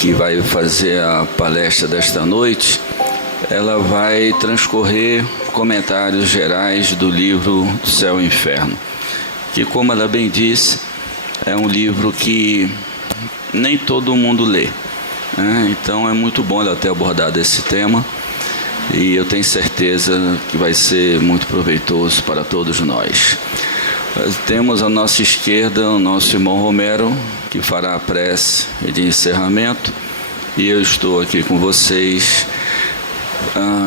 que vai fazer a palestra desta noite, ela vai transcorrer comentários gerais do livro Céu e Inferno, que, como ela bem disse, é um livro que nem todo mundo lê, né? Então é muito bom ela ter abordado esse tema, e eu tenho certeza que vai ser muito proveitoso para todos nós. Temos à nossa esquerda o nosso irmão Romero, que fará a prece de encerramento, e eu estou aqui com vocês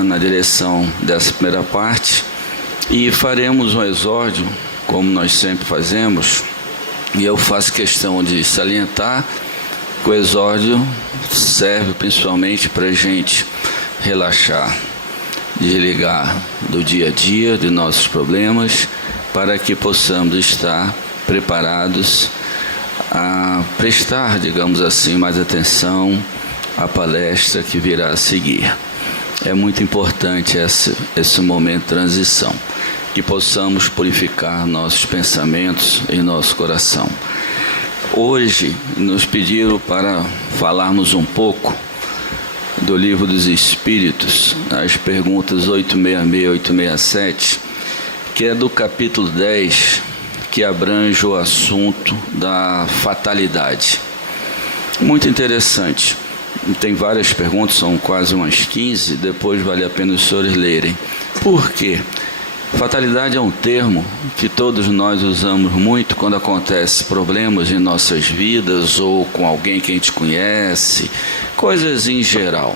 na direção dessa primeira parte, e faremos um exórdio, como nós sempre fazemos, e eu faço questão de salientar que o exórdio serve principalmente para a gente relaxar, desligar do dia a dia, de nossos problemas, para que possamos estar preparados a prestar, digamos assim, mais atenção à palestra que virá a seguir. É muito importante esse momento de transição, que possamos purificar nossos pensamentos e nosso coração. Hoje nos pediram para falarmos um pouco do Livro dos Espíritos, as perguntas 866 e 867, que é do capítulo 10, que abrange o assunto da fatalidade. Muito interessante. Tem várias perguntas, são quase umas 15, depois vale a pena os senhores lerem. Por quê? Fatalidade é um termo que todos nós usamos muito quando acontecem problemas em nossas vidas ou com alguém que a gente conhece, coisas em geral.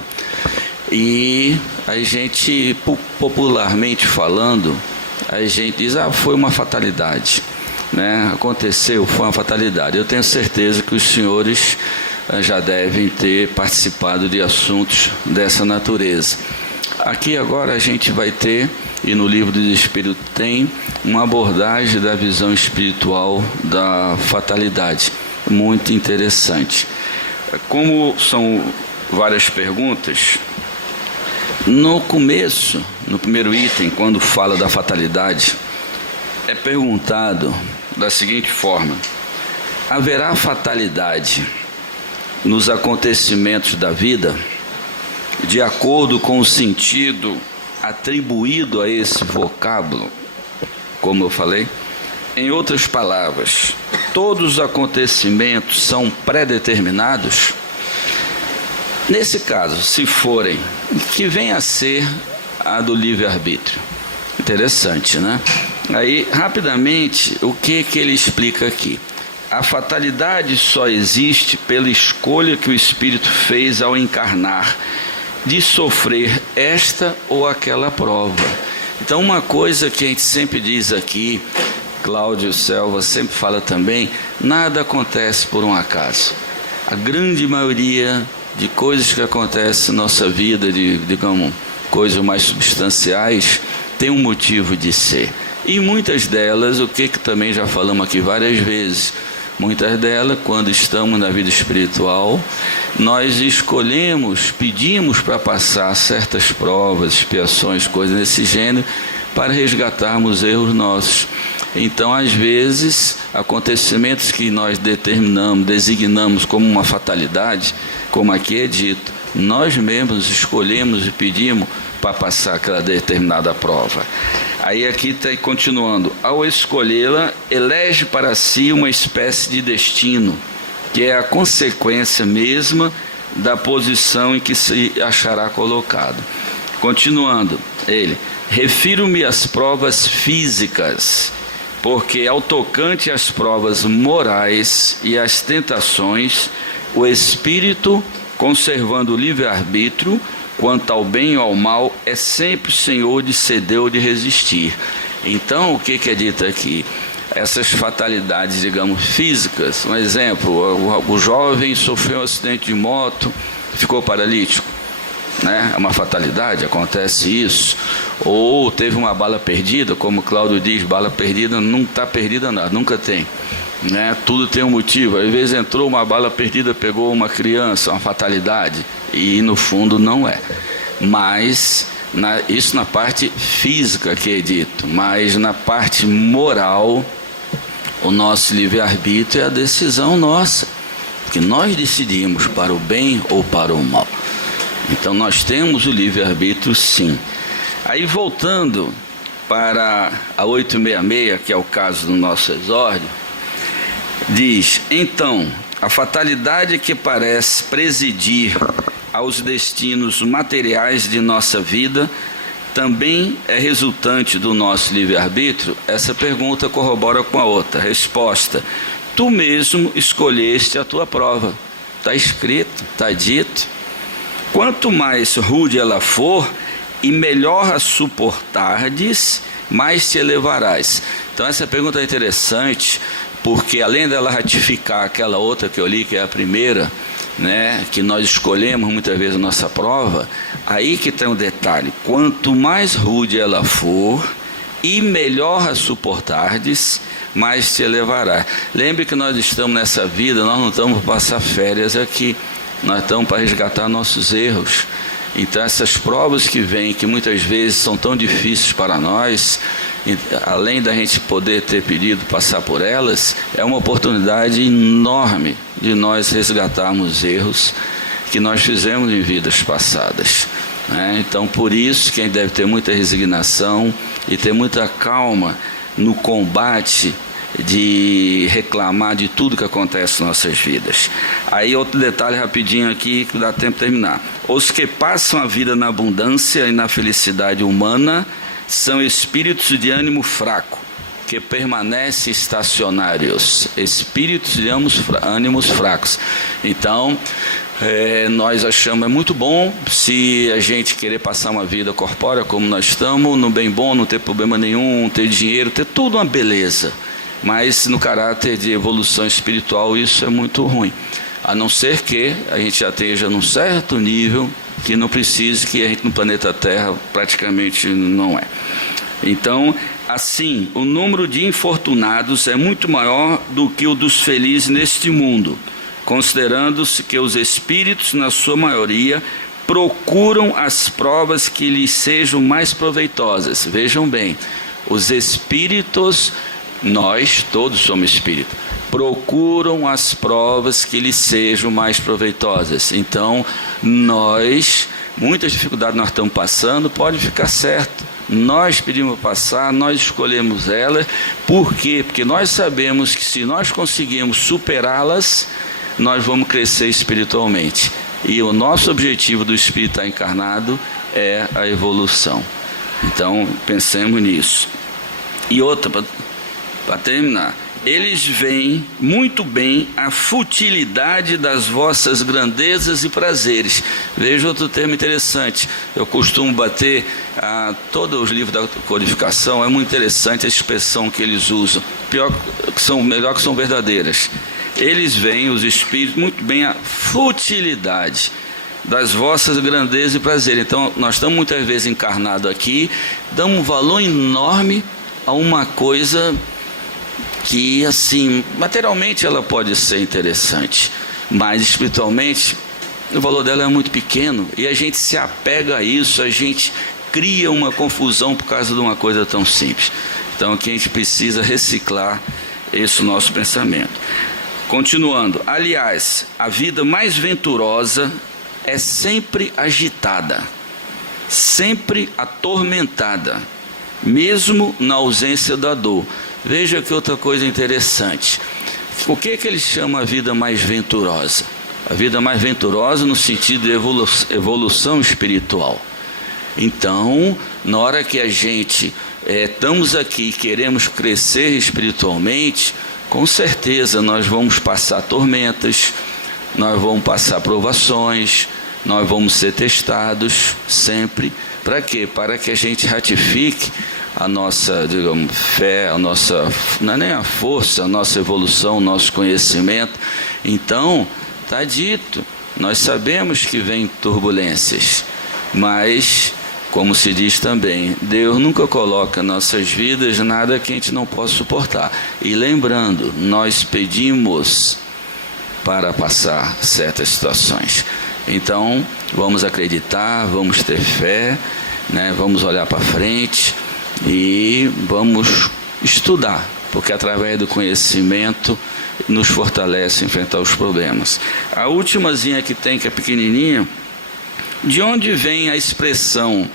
E a gente, popularmente falando, a gente diz, foi uma fatalidade, né? Aconteceu, foi uma fatalidade. Eu tenho certeza que os senhores já devem ter participado de assuntos dessa natureza. Aqui agora a gente vai ter, e no Livro dos Espíritos tem, uma abordagem da visão espiritual da fatalidade, muito interessante. Como são várias perguntas, no começo, no primeiro item, quando fala da fatalidade, é perguntado da seguinte forma: haverá fatalidade nos acontecimentos da vida, de acordo com o sentido atribuído a esse vocábulo, como eu falei? Em outras palavras, todos os acontecimentos são pré-determinados? Nesse caso, se forem, que venha a ser a do livre-arbítrio. Interessante, né? Aí, rapidamente, o que ele explica aqui? A fatalidade só existe pela escolha que o espírito fez ao encarnar, de sofrer esta ou aquela prova. Então, uma coisa que a gente sempre diz aqui, Cláudio Selva sempre fala também, nada acontece por um acaso. A grande maioria de coisas que acontecem na nossa vida, digamos, coisas mais substanciais, tem um motivo de ser. E muitas delas, o que também já falamos aqui várias vezes, muitas delas, quando estamos na vida espiritual, nós escolhemos, pedimos para passar certas provas, expiações, coisas desse gênero, para resgatarmos erros nossos. Então, às vezes, acontecimentos que nós designamos como uma fatalidade, como aqui é dito, nós mesmos escolhemos e pedimos para passar aquela determinada prova. Aí aqui está continuando, ao escolhê-la, elege para si uma espécie de destino, que é a consequência mesma da posição em que se achará colocado. Continuando, refiro-me às provas físicas, porque ao tocante às provas morais e às tentações, o espírito, conservando o livre-arbítrio, quanto ao bem ou ao mal, é sempre senhor de ceder ou de resistir. Então, o que é dito aqui? Essas fatalidades, digamos, físicas, um exemplo, o jovem sofreu um acidente de moto, ficou paralítico, né? É uma fatalidade, acontece isso. Ou teve uma bala perdida, como o Cláudio diz, bala perdida não está perdida nada, nunca tem, né? Tudo tem um motivo. Às vezes entrou uma bala perdida, pegou uma criança, uma fatalidade, e no fundo não é. Mas isso na parte física que é dito, mas na parte moral, o nosso livre-arbítrio é a decisão nossa. porque nós decidimos para o bem ou para o mal. Então nós temos o livre-arbítrio, sim. Aí voltando para a 866, que é o caso do nosso exórdio, diz: então, a fatalidade que parece presidir aos destinos materiais de nossa vida também é resultante do nosso livre-arbítrio? Essa pergunta corrobora com a outra. Resposta: tu mesmo escolheste a tua prova. Está escrito, está dito. Quanto mais rude ela for, e melhor a suportardes, mais te elevarás. Então essa pergunta é interessante, porque além dela ratificar aquela outra que eu li, que é a primeira, né, que nós escolhemos muitas vezes a nossa prova, aí que tem um detalhe: quanto mais rude ela for, e melhor a suportardes, mais te elevará. Lembre que nós estamos nessa vida, nós não estamos para passar férias aqui, nós estamos para resgatar nossos erros. Então essas provas que vêm, que muitas vezes são tão difíceis para nós, além da gente poder ter pedido passar por elas, é uma oportunidade enorme de nós resgatarmos erros que nós fizemos em vidas passadas, né? Então por isso que a gente deve ter muita resignação e ter muita calma no combate de reclamar de tudo que acontece em nossas vidas. Aí outro detalhe rapidinho aqui, que dá tempo de terminar: os que passam a vida na abundância e na felicidade humana são espíritos de ânimo fraco, que permanecem estacionários. Espíritos de ânimos fracos. Então nós achamos muito bom se a gente querer passar uma vida corpórea como nós estamos, no bem bom, não ter problema nenhum, ter dinheiro, ter tudo uma beleza. Mas no caráter de evolução espiritual isso é muito ruim, a não ser que a gente já esteja num certo nível que não precise, que a gente no planeta Terra praticamente não é. Então, assim, o número de infortunados é muito maior do que o dos felizes neste mundo, considerando-se que os espíritos, na sua maioria, procuram as provas que lhes sejam mais proveitosas. Vejam bem, os espíritos, nós todos somos espíritos, procuram as provas que lhes sejam mais proveitosas. Então nós, muitas dificuldades nós estamos passando, pode ficar certo, nós pedimos passar, nós escolhemos elas. Por quê? Porque nós sabemos que se nós conseguirmos superá-las, nós vamos crescer espiritualmente, e o nosso objetivo do espírito estar encarnado é a evolução. Então pensemos nisso. E outra, para terminar: eles veem muito bem a futilidade das vossas grandezas e prazeres. Veja outro termo interessante, eu costumo bater todos os livros da codificação, é muito interessante a expressão que eles usam, melhor que são verdadeiras. Eles veem, os espíritos, muito bem a futilidade das vossas grandezas e prazeres. Então nós estamos muitas vezes encarnados aqui, damos um valor enorme a uma coisa que, assim, materialmente ela pode ser interessante, mas espiritualmente o valor dela é muito pequeno, e a gente se apega a isso, a gente cria uma confusão por causa de uma coisa tão simples. Então aqui a gente precisa reciclar esse nosso pensamento. Continuando: aliás, a vida mais venturosa é sempre agitada, sempre atormentada, mesmo na ausência da dor. Veja que outra coisa interessante: o que é que eles chamam a vida mais venturosa? A vida mais venturosa no sentido de evolução espiritual. Então, na hora que a gente estamos aqui e queremos crescer espiritualmente, com certeza nós vamos passar tormentas, nós vamos passar provações, nós vamos ser testados sempre. Para quê? Para que a gente ratifique a nossa, digamos, fé, a nossa, não é nem a força, a nossa evolução, o nosso conhecimento. Então, está dito, nós sabemos que vem turbulências, mas, como se diz também, Deus nunca coloca em nossas vidas nada que a gente não possa suportar. E lembrando, nós pedimos para passar certas situações. Então, vamos acreditar, vamos ter fé, né? Vamos olhar para frente e vamos estudar, porque através do conhecimento nos fortalece a enfrentar os problemas. A ultimazinha que tem, que é pequenininha, de onde vem a expressão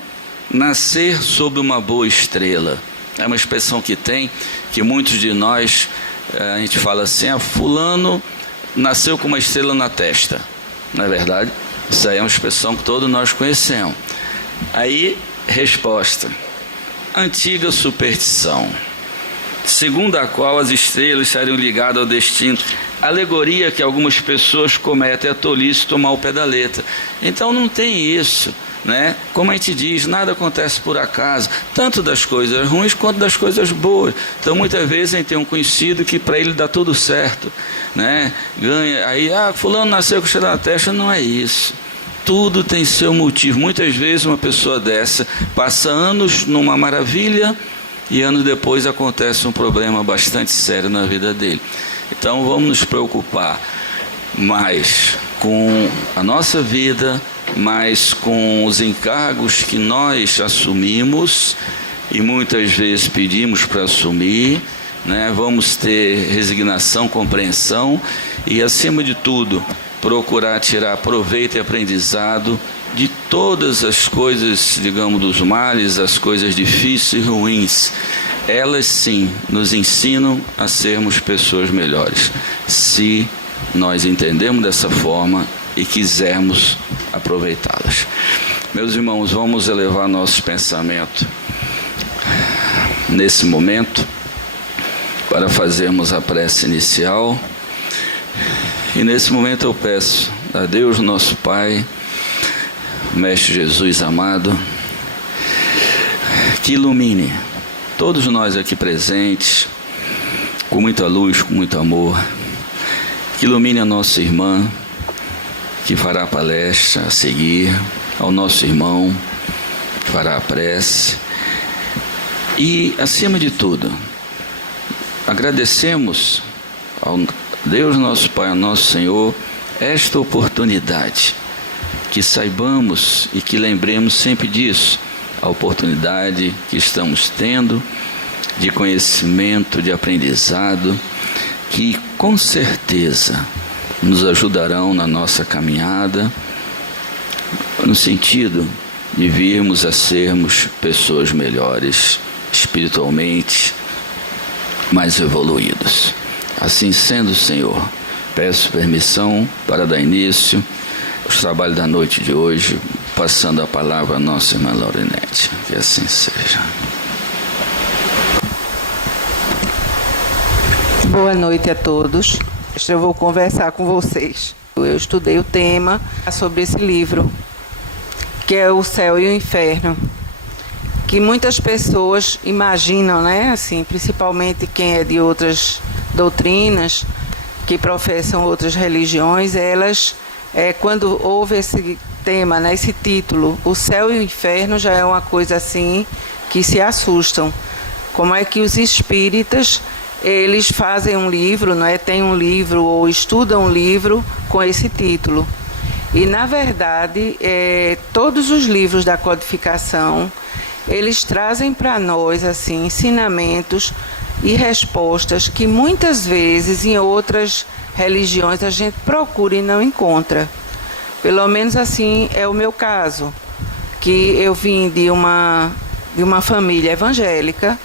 nascer sob uma boa estrela? É uma expressão que tem, que muitos de nós, a gente fala assim, fulano nasceu com uma estrela na testa, não é verdade? Isso aí é uma expressão que todos nós conhecemos. Aí, resposta: antiga superstição, segundo a qual as estrelas estariam ligadas ao destino. Alegoria que algumas pessoas cometem a tolice tomar o pé da letra. Então não tem isso, né? Como a gente diz, nada acontece por acaso, tanto das coisas ruins quanto das coisas boas. Então muitas vezes a gente tem um conhecido que para ele dá tudo certo, né? Ganha, aí, fulano nasceu com estrela na testa. Não é isso. Tudo tem seu motivo. Muitas vezes uma pessoa dessa passa anos numa maravilha e anos depois acontece um problema bastante sério na vida dele. Então vamos nos preocupar mais com a nossa vida, mais com os encargos que nós assumimos e muitas vezes pedimos para assumir, né? Vamos ter resignação, compreensão e, acima de tudo, procurar tirar proveito e aprendizado de todas as coisas, digamos, dos males, as coisas difíceis e ruins. Elas sim nos ensinam a sermos pessoas melhores, se nós entendemos dessa forma e quisermos aproveitá-las. Meus irmãos, vamos elevar nossos pensamentos nesse momento para fazermos a prece inicial. E nesse momento eu peço a Deus, nosso Pai, Mestre Jesus amado, que ilumine todos nós aqui presentes, com muita luz, com muito amor, que ilumine a nossa irmã, que fará a palestra a seguir, ao nosso irmão, que fará a prece, e, acima de tudo, agradecemos ao Deus, nosso Pai, ao nosso Senhor, esta oportunidade, que saibamos e que lembremos sempre disso, a oportunidade que estamos tendo de conhecimento, de aprendizado, que com certeza nos ajudarão na nossa caminhada, no sentido de virmos a sermos pessoas melhores, espiritualmente mais evoluídos. Assim sendo, Senhor, peço permissão para dar início aos trabalhos da noite de hoje, passando a palavra à nossa irmã Laurinete. Que assim seja. Boa noite a todos. Eu vou conversar com vocês. Eu estudei o tema sobre esse livro, que é O Céu e o Inferno, que muitas pessoas imaginam, né? Assim, principalmente quem é de outras doutrinas, que professam outras religiões, elas, quando ouve esse tema, né, esse título, O Céu e o Inferno, já é uma coisa assim que se assustam. Como é que os espíritas, eles fazem um livro, não é? Tem um livro ou estudam um livro com esse título. E, na verdade, todos os livros da codificação, eles trazem para nós assim, ensinamentos e respostas que muitas vezes em outras religiões a gente procura e não encontra. Pelo menos assim é o meu caso, que eu vim de uma família evangélica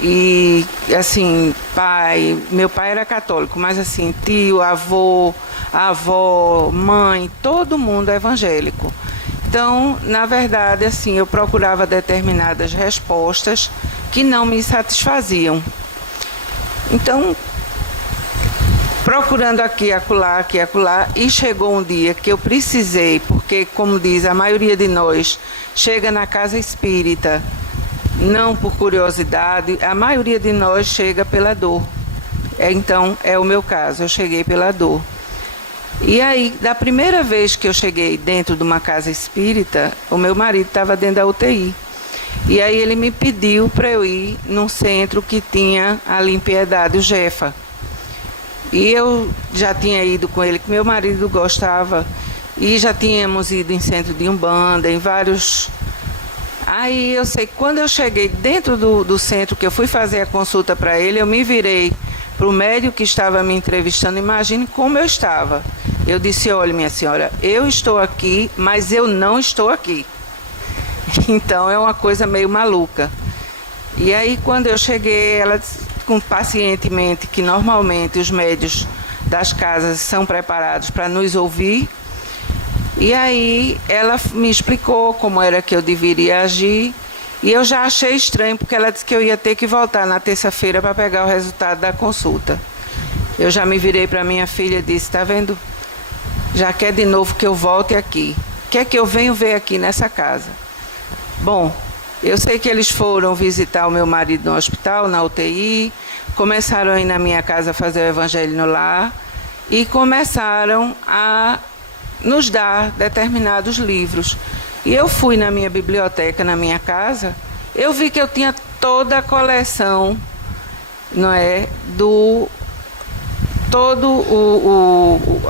e assim, meu pai era católico, mas assim, tio, avô, avó, mãe, todo mundo é evangélico. Então, na verdade, assim, eu procurava determinadas respostas que não me satisfaziam. Então, procurando aqui e acolá, e chegou um dia que eu precisei, porque, como diz, a maioria de nós chega na casa espírita, não por curiosidade, a maioria de nós chega pela dor. Então, é o meu caso, eu cheguei pela dor. E aí, da primeira vez que eu cheguei dentro de uma casa espírita, o meu marido estava dentro da UTI. E aí ele me pediu para eu ir num centro que tinha ali em Piedade, o Jefa. E eu já tinha ido com ele, que meu marido gostava, e já tínhamos ido em centro de Umbanda, em vários... Aí eu sei que quando eu cheguei dentro do centro, que eu fui fazer a consulta para ele, eu me virei para o médico que estava me entrevistando, imagine como eu estava. Eu disse, olha, minha senhora, eu estou aqui, mas eu não estou aqui. Então é uma coisa meio maluca. E aí quando eu cheguei, ela disse, pacientemente, que normalmente os médios das casas são preparados para nos ouvir. E aí ela me explicou como era que eu deveria agir. E eu já achei estranho, porque ela disse que eu ia ter que voltar na terça-feira para pegar o resultado da consulta. Eu já me virei para minha filha e disse, está vendo? Já quer de novo que eu volte aqui. Quer que eu venha ver aqui nessa casa? Bom, eu sei que eles foram visitar o meu marido no hospital, na UTI, começaram a ir na minha casa fazer o evangelho no lar e começaram a nos dar determinados livros. E eu fui na minha biblioteca, na minha casa, eu vi que eu tinha toda a coleção, não é,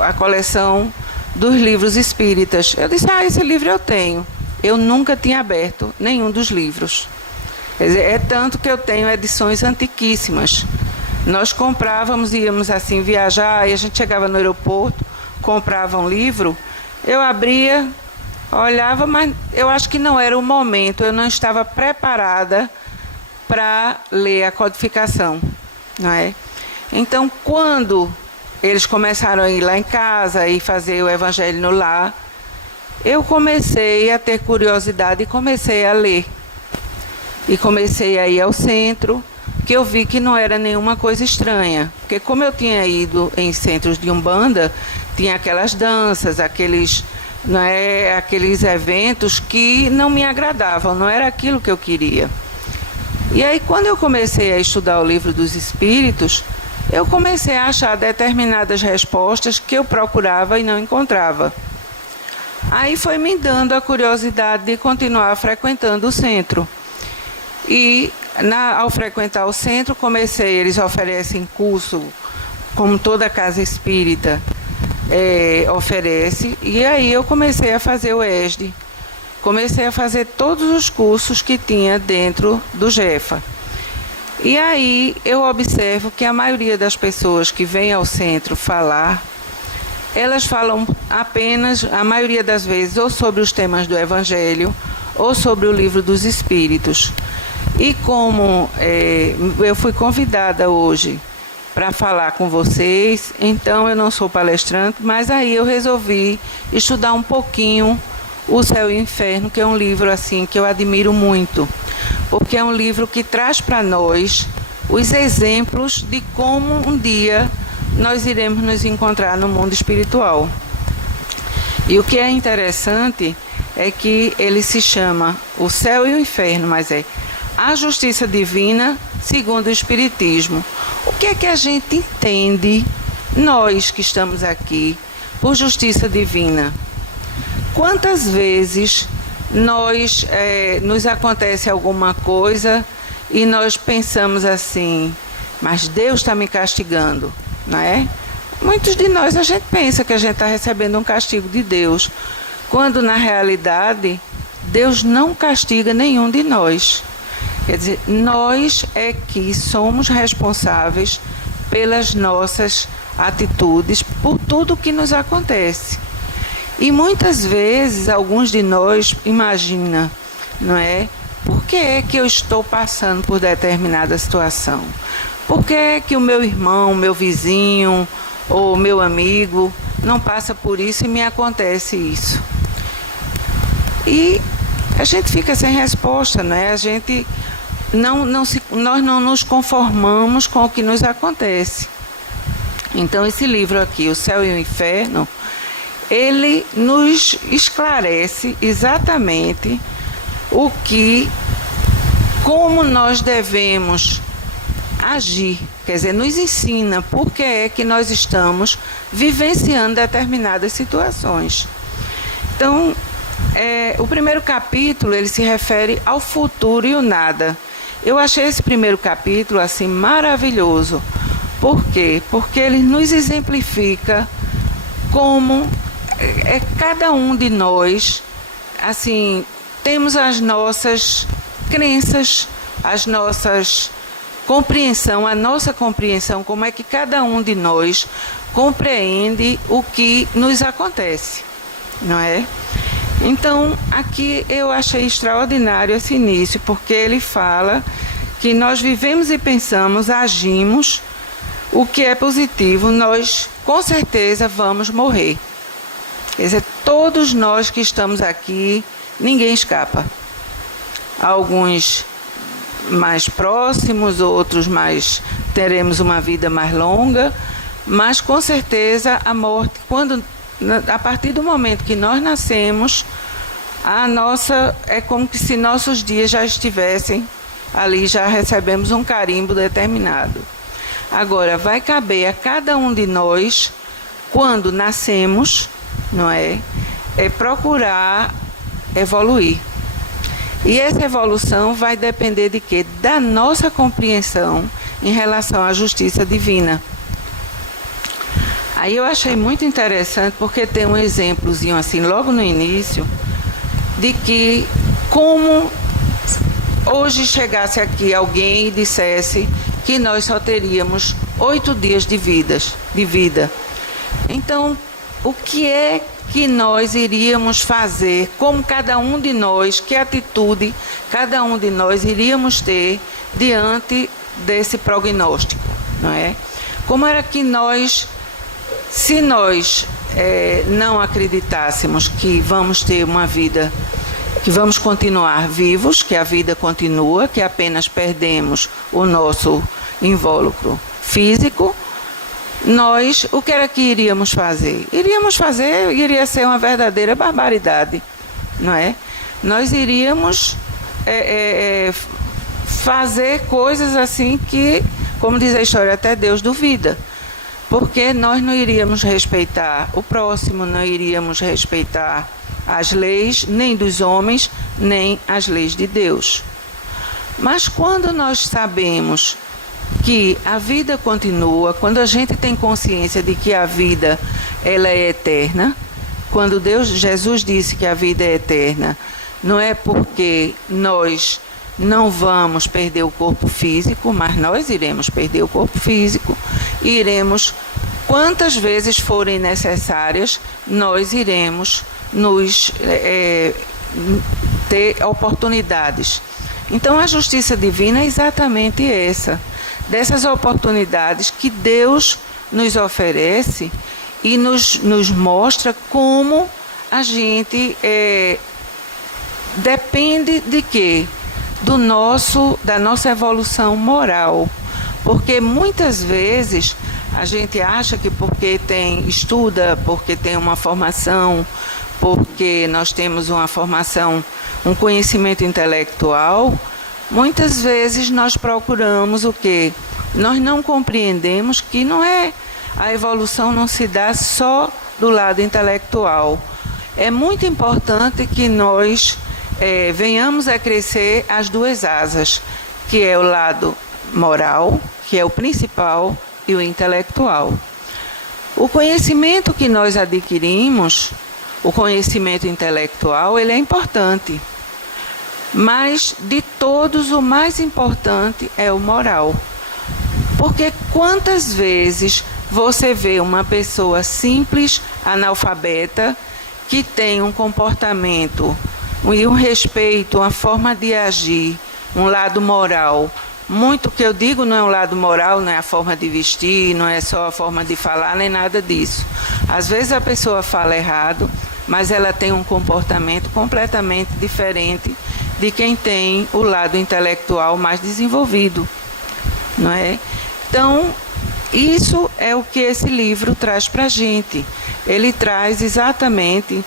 a coleção dos livros espíritas. Eu disse, esse livro eu tenho. Eu nunca tinha aberto nenhum dos livros. Quer dizer, é tanto que eu tenho edições antiquíssimas. Nós comprávamos, íamos assim viajar, e a gente chegava no aeroporto, comprava um livro, eu abria, olhava, mas eu acho que não era o momento, eu não estava preparada para ler a codificação, não é? Então, quando eles começaram a ir lá em casa e fazer o evangelho no lar, eu comecei a ter curiosidade e comecei a ler. E comecei a ir ao centro, que eu vi que não era nenhuma coisa estranha. Porque como eu tinha ido em centros de Umbanda, tinha aquelas danças, aqueles eventos que não me agradavam, não era aquilo que eu queria. E aí, quando eu comecei a estudar o Livro dos Espíritos, eu comecei a achar determinadas respostas que eu procurava e não encontrava. Aí foi me dando a curiosidade de continuar frequentando o centro. E ao frequentar o centro, eles oferecem curso, como toda casa espírita oferece, e aí eu comecei a fazer o ESD. Comecei a fazer todos os cursos que tinha dentro do GEFA. E aí eu observo que a maioria das pessoas que vêm ao centro falar, elas falam apenas, a maioria das vezes, ou sobre os temas do Evangelho, ou sobre o Livro dos Espíritos. E como eu fui convidada hoje para falar com vocês, então eu não sou palestrante, mas aí eu resolvi estudar um pouquinho O Céu e o Inferno, que é um livro assim que eu admiro muito, porque é um livro que traz para nós os exemplos de como um dia nós iremos nos encontrar no mundo espiritual. E o que é interessante é que ele se chama O Céu e o Inferno, mas é a justiça divina segundo o Espiritismo. O que é que a gente entende, nós que estamos aqui, por justiça divina? Quantas vezes nos acontece alguma coisa e nós pensamos assim, mas Deus está me castigando, não é? Muitos de nós, a gente pensa que a gente está recebendo um castigo de Deus, quando na realidade Deus não castiga nenhum de nós. Quer dizer, nós é que somos responsáveis pelas nossas atitudes, por tudo que nos acontece. E muitas vezes, alguns de nós imaginam, não é? Por que é que eu estou passando por determinada situação? Por que é que o meu irmão, meu vizinho ou meu amigo não passa por isso e me acontece isso? E a gente fica sem resposta, não é? Nós não nos conformamos com o que nos acontece. Então, esse livro aqui, O Céu e o Inferno, ele nos esclarece exatamente como nós devemos agir, quer dizer, nos ensina por que é que nós estamos vivenciando determinadas situações. Então, o primeiro capítulo, ele se refere ao futuro e o nada. Eu achei esse primeiro capítulo assim maravilhoso. Por quê? Porque ele nos exemplifica como cada um de nós, assim, temos as nossas crenças, as nossas compreensão, a nossa compreensão, como é que cada um de nós compreende o que nos acontece, não é? Então, aqui eu achei extraordinário esse início, porque ele fala que nós vivemos e pensamos, agimos, o que é positivo, nós com certeza vamos morrer. Quer dizer, todos nós que estamos aqui, ninguém escapa. Alguns mais próximos, outros mais teremos uma vida mais longa, mas com certeza a morte, a partir do momento que nós nascemos, é como que se nossos dias já estivessem ali, já recebemos um carimbo determinado. Agora, vai caber a cada um de nós, quando nascemos, não é procurar evoluir. E essa evolução vai depender de quê? Da nossa compreensão em relação à justiça divina. Aí eu achei muito interessante, porque tem um exemplozinho assim, logo no início, de que como hoje chegasse aqui alguém e dissesse que nós só teríamos 8 dias de vida. Então, o que é que nós iríamos fazer, como cada um de nós, que atitude cada um de nós iríamos ter diante desse prognóstico, não é? Como era que nós, se nós não acreditássemos que vamos ter uma vida, que vamos continuar vivos, que a vida continua, que apenas perdemos o nosso invólucro físico, nós, o que era que iríamos fazer? Iria ser uma verdadeira barbaridade, não é? Nós iríamos fazer coisas assim que, como diz a história, até Deus duvida, porque nós não iríamos respeitar o próximo, não iríamos respeitar as leis, nem dos homens, nem as leis de Deus. Mas quando nós sabemos que a vida continua, quando a gente tem consciência de que a vida ela é eterna, quando Jesus disse que a vida é eterna, não é porque nós não vamos perder o corpo físico, mas nós iremos perder o corpo físico, e iremos, quantas vezes forem necessárias, nós iremos ter oportunidades. Então a justiça divina é exatamente essa, dessas oportunidades que Deus nos oferece e nos mostra como a gente depende de quê? Da nossa evolução moral. Porque muitas vezes a gente acha que porque estuda, porque tem uma formação, porque nós temos uma formação, um conhecimento intelectual, muitas vezes nós procuramos o quê? Nós não compreendemos que a evolução não se dá só do lado intelectual. É muito importante que nós venhamos a crescer as duas asas, que é o lado moral, que é o principal, e o intelectual. O conhecimento que nós adquirimos, o conhecimento intelectual, ele é importante. Mas de todos, o mais importante é o moral. Porque quantas vezes você vê uma pessoa simples, analfabeta, que tem um comportamento e um respeito, uma forma de agir, um lado moral. Muito que eu digo não é um lado moral, não é a forma de vestir, não é só a forma de falar, nem nada disso. Às vezes a pessoa fala errado, mas ela tem um comportamento completamente diferente de quem tem o lado intelectual mais desenvolvido, não é? Então, isso é o que esse livro traz para a gente. Ele traz exatamente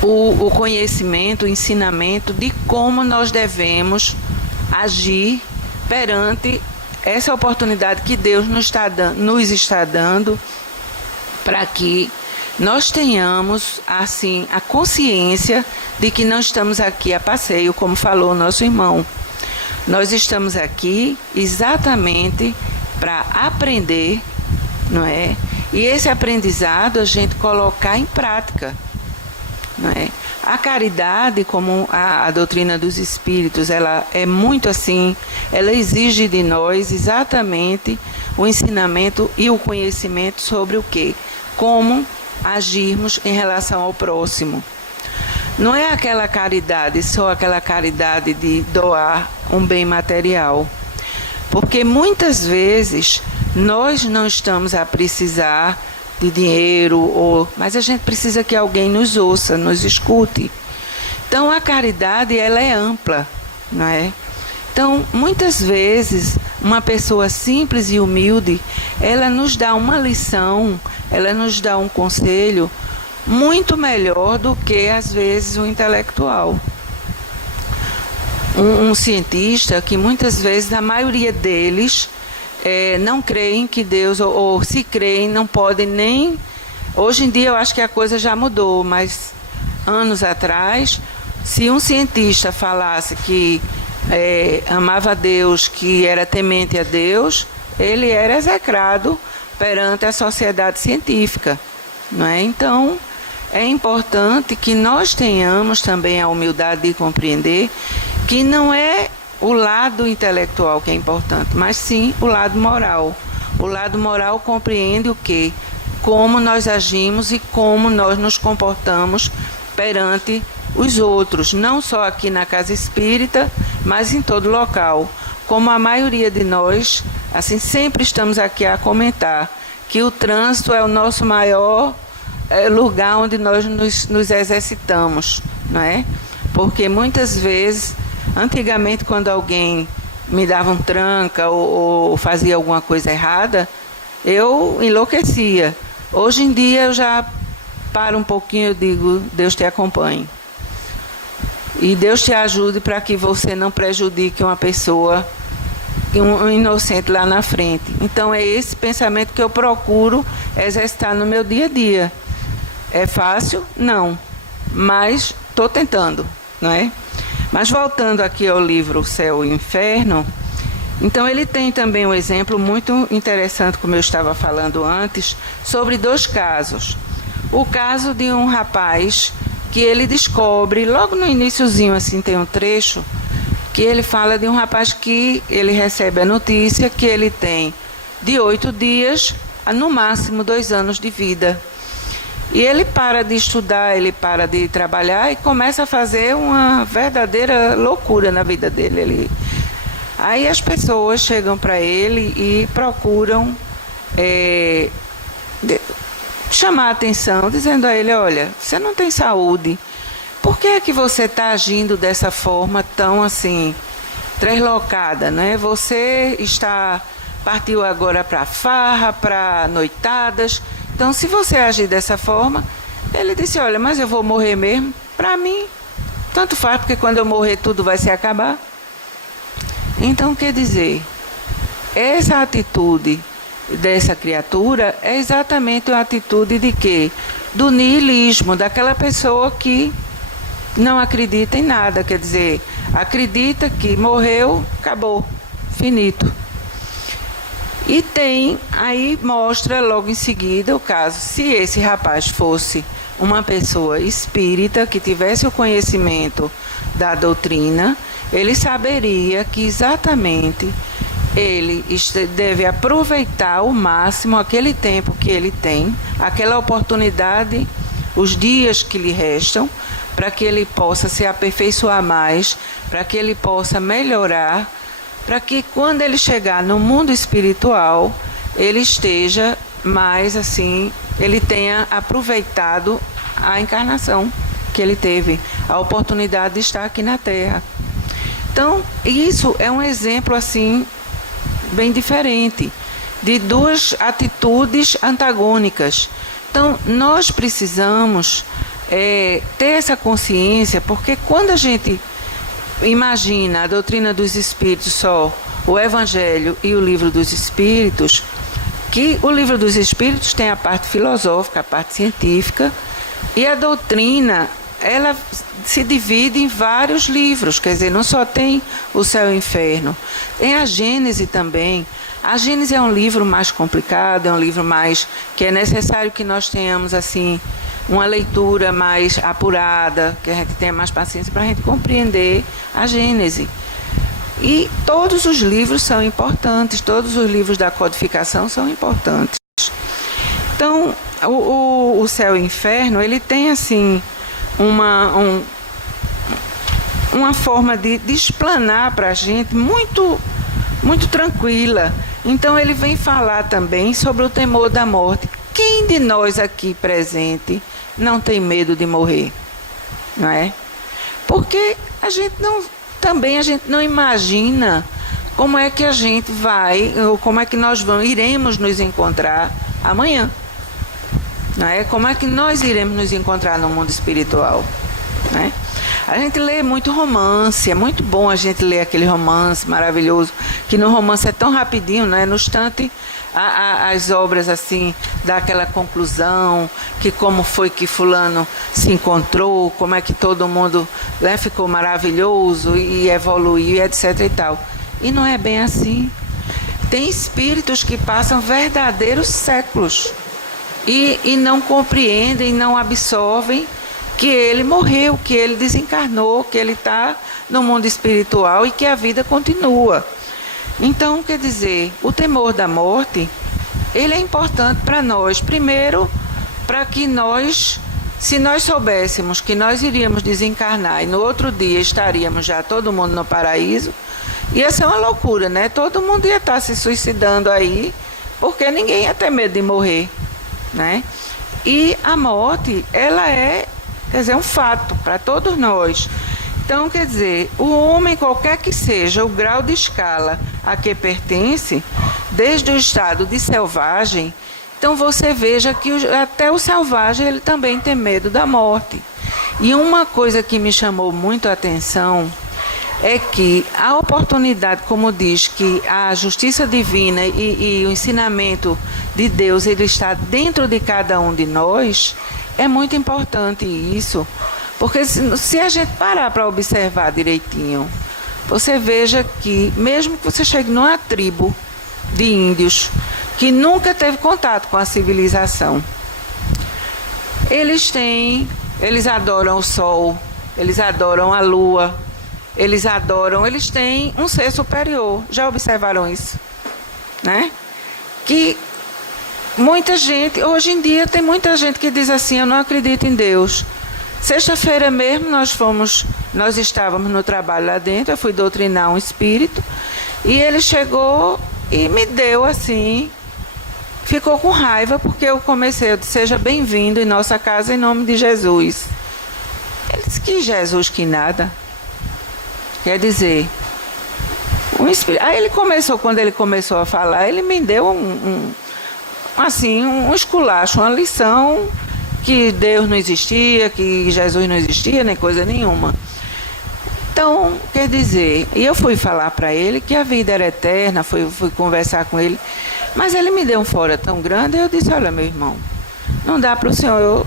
o conhecimento, o ensinamento de como nós agir perante essa oportunidade que Deus nos está dando para que nós tenhamos assim a consciência de que não estamos aqui a passeio, como falou o nosso irmão. Nós estamos aqui exatamente para aprender, não é? E esse aprendizado a gente colocar em prática, não é? A caridade, como a doutrina dos espíritos, ela é muito assim, ela exige de nós exatamente o ensinamento e o conhecimento sobre o quê? Como agirmos em relação ao próximo. Não é aquela caridade, só aquela caridade de doar um bem material. Porque muitas vezes nós não estamos a precisar de dinheiro, mas a gente precisa que alguém nos ouça, nos escute. Então a caridade ela é ampla, não é? Então muitas vezes uma pessoa simples e humilde, ela nos dá uma lição, ela nos dá um conselho muito melhor do que às vezes o intelectual. Um cientista que muitas vezes a maioria deles não creem que Deus, ou se creem, não podem nem... Hoje em dia eu acho que a coisa já mudou, mas anos atrás, se um cientista falasse que amava a Deus, que era temente a Deus, ele era execrado perante a sociedade científica, não é? Então, é importante que nós tenhamos também a humildade de compreender que não é o lado intelectual que é importante, mas sim o lado moral. O lado moral compreende o quê? Como nós agimos e como nós nos comportamos perante os outros, não só aqui na casa espírita, mas em todo local. Como a maioria de nós, assim, sempre estamos aqui a comentar que o trânsito é o nosso maior lugar onde nós nos exercitamos, não é? Porque muitas vezes, antigamente, quando alguém me dava um tranca ou fazia alguma coisa errada, eu enlouquecia. Hoje em dia eu já paro um pouquinho e digo, Deus te acompanhe. E Deus te ajude para que você não prejudique uma pessoa, um inocente lá na frente. Então é esse pensamento que eu procuro exercitar no meu dia a dia. É fácil? Não. Mas estou tentando, não é? Mas voltando aqui ao livro O Céu e o Inferno, então ele tem também um exemplo muito interessante, como eu estava falando antes, sobre 2 casos. O caso de um rapaz que ele descobre, logo no iniciozinho assim tem um trecho, que ele fala de um rapaz que ele recebe a notícia que ele tem de 8 dias a no máximo 2 anos de vida. E ele para de estudar, ele para de trabalhar e começa a fazer uma verdadeira loucura na vida dele. Aí as pessoas chegam para ele e procuram chamar a atenção, dizendo a ele, olha, você não tem saúde, por que é que você está agindo dessa forma tão assim, deslocada, né? Você partiu agora para farra, para noitadas. Então, se você agir dessa forma, ele disse, olha, mas eu vou morrer mesmo. Para mim, tanto faz, porque quando eu morrer tudo vai se acabar. Então, quer dizer, essa atitude dessa criatura é exatamente a atitude de quê? Do niilismo, daquela pessoa que não acredita em nada, quer dizer, acredita que morreu, acabou, finito. E aí mostra logo em seguida o caso, se esse rapaz fosse uma pessoa espírita, que tivesse o conhecimento da doutrina, ele saberia que exatamente ele deve aproveitar ao máximo aquele tempo que ele tem, aquela oportunidade, os dias que lhe restam, para que ele possa se aperfeiçoar mais, para que ele possa melhorar, para que quando ele chegar no mundo espiritual, ele esteja mais assim, ele tenha aproveitado a encarnação que ele teve, a oportunidade de estar aqui na Terra. Então, isso é um exemplo assim, bem diferente, de 2 atitudes antagônicas. Então, nós precisamos ter essa consciência, porque quando a gente imagina a doutrina dos Espíritos só, o Evangelho e o Livro dos Espíritos, que o Livro dos Espíritos tem a parte filosófica, a parte científica, e a doutrina, ela se divide em vários livros, quer dizer, não só tem o Céu e o Inferno, tem a Gênese também. A Gênese é um livro mais complicado, é um livro mais que é necessário que nós tenhamos assim uma leitura mais apurada, que a gente tenha mais paciência para a gente compreender a Gênese. E todos os livros são importantes, todos os livros da codificação são importantes. Então, o Céu e o Inferno, ele tem assim uma forma de explanar para a gente muito, muito tranquila. Então, ele vem falar também sobre o temor da morte. Quem de nós aqui presente não tem medo de morrer? Não é? Porque a gente não imagina como é que a gente vai, ou como é que nós iremos nos encontrar amanhã. Não é? Como é que nós iremos nos encontrar no mundo espiritual? Não é? A gente lê muito romance, é muito bom a gente ler aquele romance maravilhoso, que no romance é tão rapidinho, né? No instante, as obras assim, dá aquela conclusão, que como foi que fulano se encontrou, como é que todo mundo, né, ficou maravilhoso e evoluiu, etc. e tal. E não é bem assim. Tem espíritos que passam verdadeiros séculos e não compreendem, não absorvem que ele morreu, que ele desencarnou, que ele está no mundo espiritual e que a vida continua. Então, quer dizer, o temor da morte, ele é importante para nós. Primeiro, para que nós, se nós soubéssemos que nós iríamos desencarnar e no outro dia estaríamos já todo mundo no paraíso, ia ser uma loucura, né? Todo mundo ia estar se suicidando aí, porque ninguém ia ter medo de morrer, né? E a morte, ela é, quer dizer, um fato para todos nós. Então, quer dizer, o homem, qualquer que seja o grau de escala a que pertence, desde o estado de selvagem, então você veja que até o selvagem ele também tem medo da morte. E uma coisa que me chamou muito a atenção é que a oportunidade, como diz, que a justiça divina e o ensinamento de Deus, ele está dentro de cada um de nós, é muito importante isso. Porque se a gente parar para observar direitinho, você veja que mesmo que você chegue numa tribo de índios que nunca teve contato com a civilização, eles adoram o sol, eles adoram a lua, eles têm um ser superior. Já observaram isso? Né? Que muita gente, hoje em dia tem muita gente que diz assim, eu não acredito em Deus. Sexta-feira mesmo nós estávamos no trabalho lá dentro, eu fui doutrinar um espírito e ele chegou e me deu assim, ficou com raiva porque eu disse, seja bem-vindo em nossa casa em nome de Jesus. Ele disse, que Jesus que nada. Quer dizer, aí quando ele começou a falar, ele me deu um esculacho, uma lição que Deus não existia, que Jesus não existia, nem coisa nenhuma. Então, quer dizer, e eu fui falar para ele que a vida era eterna, fui conversar com ele, mas ele me deu um fora tão grande, eu disse, olha meu irmão, não dá para o senhor,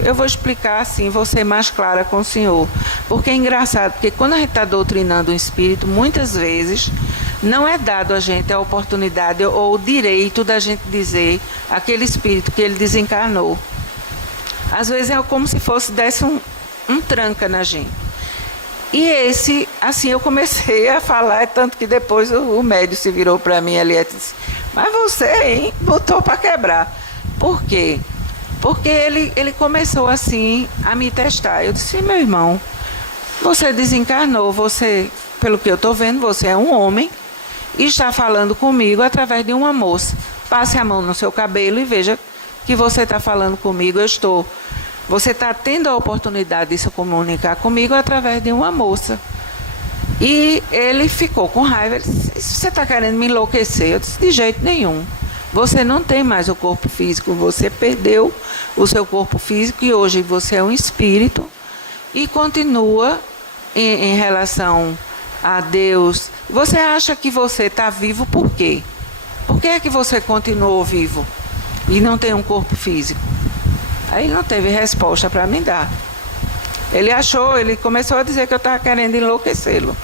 eu vou explicar assim, vou ser mais clara com o senhor, porque é engraçado, porque quando a gente está doutrinando um espírito, muitas vezes não é dado a gente a oportunidade ou o direito da gente dizer aquele espírito que ele desencarnou. Às vezes é como se desse um tranca na gente. E assim, eu comecei a falar, tanto que depois o médium se virou para mim ali e disse, mas você, hein, botou para quebrar. Por quê? Porque ele começou assim a me testar. Eu disse, meu irmão, você desencarnou, pelo que eu estou vendo, você é um homem e está falando comigo através de uma moça. Passe a mão no seu cabelo e veja que você está falando comigo, você está tendo a oportunidade de se comunicar comigo através de uma moça. E ele ficou com raiva, ele disse, você está querendo me enlouquecer? Eu disse, de jeito nenhum. Você não tem mais o corpo físico, você perdeu o seu corpo físico e hoje você é um espírito e continua em relação a Deus. Você acha que você está vivo por quê? Por que é que você continuou vivo e não tem um corpo físico? Aí ele não teve resposta para me dar. Ele começou a dizer que eu estava querendo enlouquecê-lo.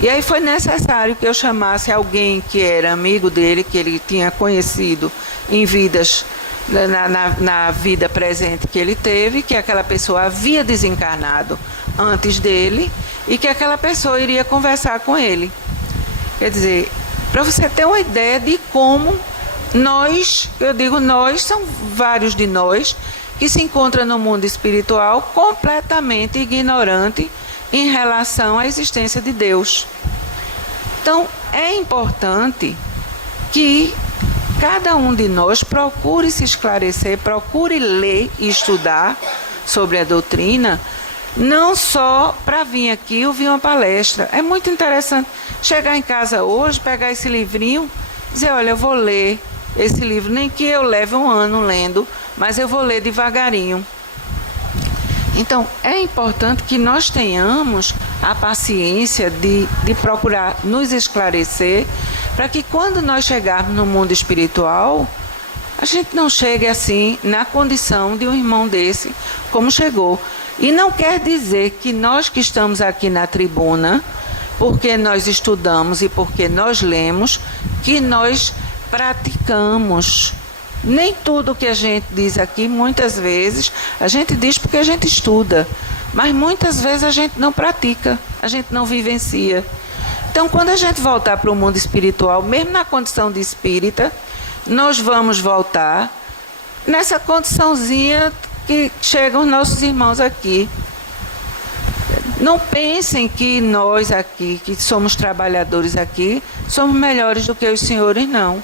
E aí foi necessário que eu chamasse alguém que era amigo dele, que ele tinha conhecido em vidas na vida presente que ele teve, que aquela pessoa havia desencarnado antes dele e que aquela pessoa iria conversar com ele. Quer dizer, para você ter uma ideia de como nós, eu digo nós, são vários de nós, que se encontram no mundo espiritual completamente ignorante em relação à existência de Deus. Então, é importante que cada um de nós procure se esclarecer, procure ler e estudar sobre a doutrina, não só para vir aqui ouvir uma palestra. É muito interessante chegar em casa hoje, pegar esse livrinho, dizer, olha, eu vou ler esse livro, nem que eu leve um ano lendo, mas eu vou ler devagarinho. Então, é importante que nós tenhamos a paciência de procurar nos esclarecer, para que quando nós chegarmos no mundo espiritual, a gente não chegue assim na condição de um irmão desse, como chegou. E não quer dizer que nós que estamos aqui na tribuna, porque nós estudamos e porque nós lemos, que nós praticamos. Nem tudo que a gente diz aqui, muitas vezes, a gente diz porque a gente estuda, mas muitas vezes a gente não pratica, a gente não vivencia. Então, quando a gente voltar para o mundo espiritual, mesmo na condição de espírita, nós vamos voltar nessa condiçãozinha que chegam os nossos irmãos aqui. Não pensem que nós aqui, que somos trabalhadores aqui, somos melhores do que os senhores, não.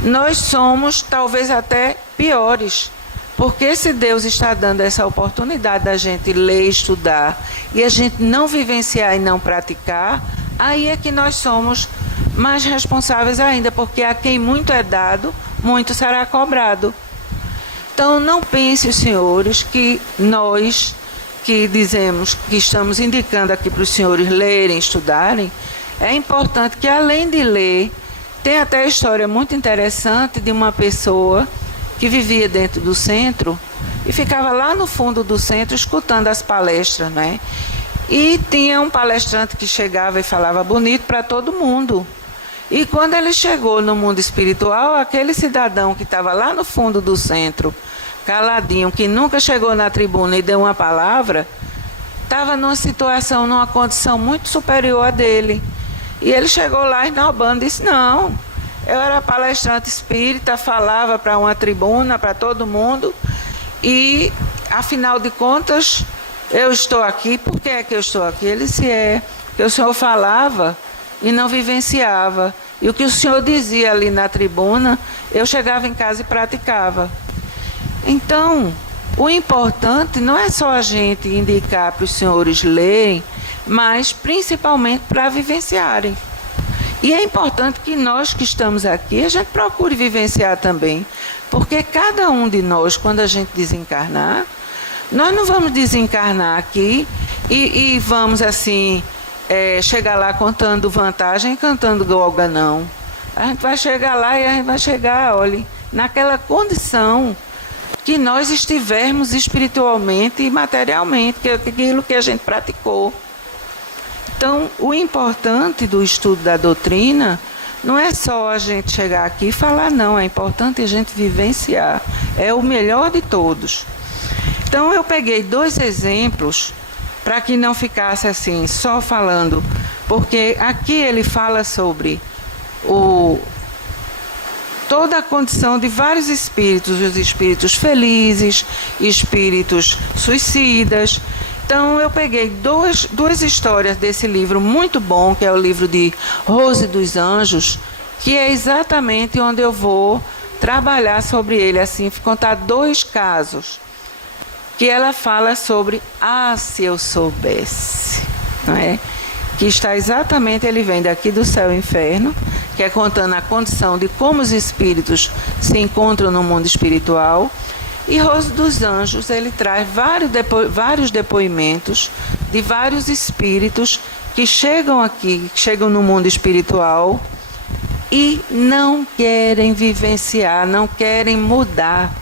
Nós somos talvez até piores, porque se Deus está dando essa oportunidade da gente ler, estudar, e a gente não vivenciar e não praticar, aí é que nós somos mais responsáveis ainda, porque a quem muito é dado, muito será cobrado. Então não pense, senhores, que nós que dizemos que estamos indicando aqui para os senhores lerem, estudarem, é importante que além de ler, tem até a história muito interessante de uma pessoa que vivia dentro do centro e ficava lá no fundo do centro escutando as palestras, né? E tinha um palestrante que chegava e falava bonito para todo mundo. E quando ele chegou no mundo espiritual, aquele cidadão que estava lá no fundo do centro, caladinho, que nunca chegou na tribuna e deu uma palavra, estava numa situação, numa condição muito superior a dele. E ele chegou lá esnobando e disse, não, eu era palestrante espírita, falava para uma tribuna, para todo mundo, e, afinal de contas, eu estou aqui. Por que é que eu estou aqui? Ele disse, que o senhor falava e não vivenciava. E o que o senhor dizia ali na tribuna, eu chegava em casa e praticava. Então, o importante não é só a gente indicar para os senhores lerem, mas principalmente para vivenciarem. E é importante que nós que estamos aqui, a gente procure vivenciar também, porque cada um de nós, quando a gente desencarnar, nós não vamos desencarnar aqui e vamos assim, chegar lá contando vantagem e cantando golga, não. A gente vai chegar lá e a gente vai chegar, olhe, naquela condição que nós estivermos espiritualmente e materialmente, que é aquilo que a gente praticou. Então, o importante do estudo da doutrina não é só a gente chegar aqui e falar, não, é importante a gente vivenciar. É o melhor de todos. Então, eu peguei 2 exemplos para que não ficasse assim, só falando, porque aqui ele fala sobre toda a condição de vários espíritos, os espíritos felizes, espíritos suicidas. Então, eu peguei duas histórias desse livro muito bom, que é o livro de Rose dos Anjos, que é exatamente onde eu vou trabalhar sobre ele, assim, contar 2 casos, que ela fala sobre, se eu soubesse, não é? Que está exatamente, ele vem daqui do Céu e Inferno, que é contando a condição de como os espíritos se encontram no mundo espiritual. E Rose dos Anjos, ele traz vários depoimentos de vários espíritos que chegam aqui, que chegam no mundo espiritual e não querem vivenciar, não querem mudar.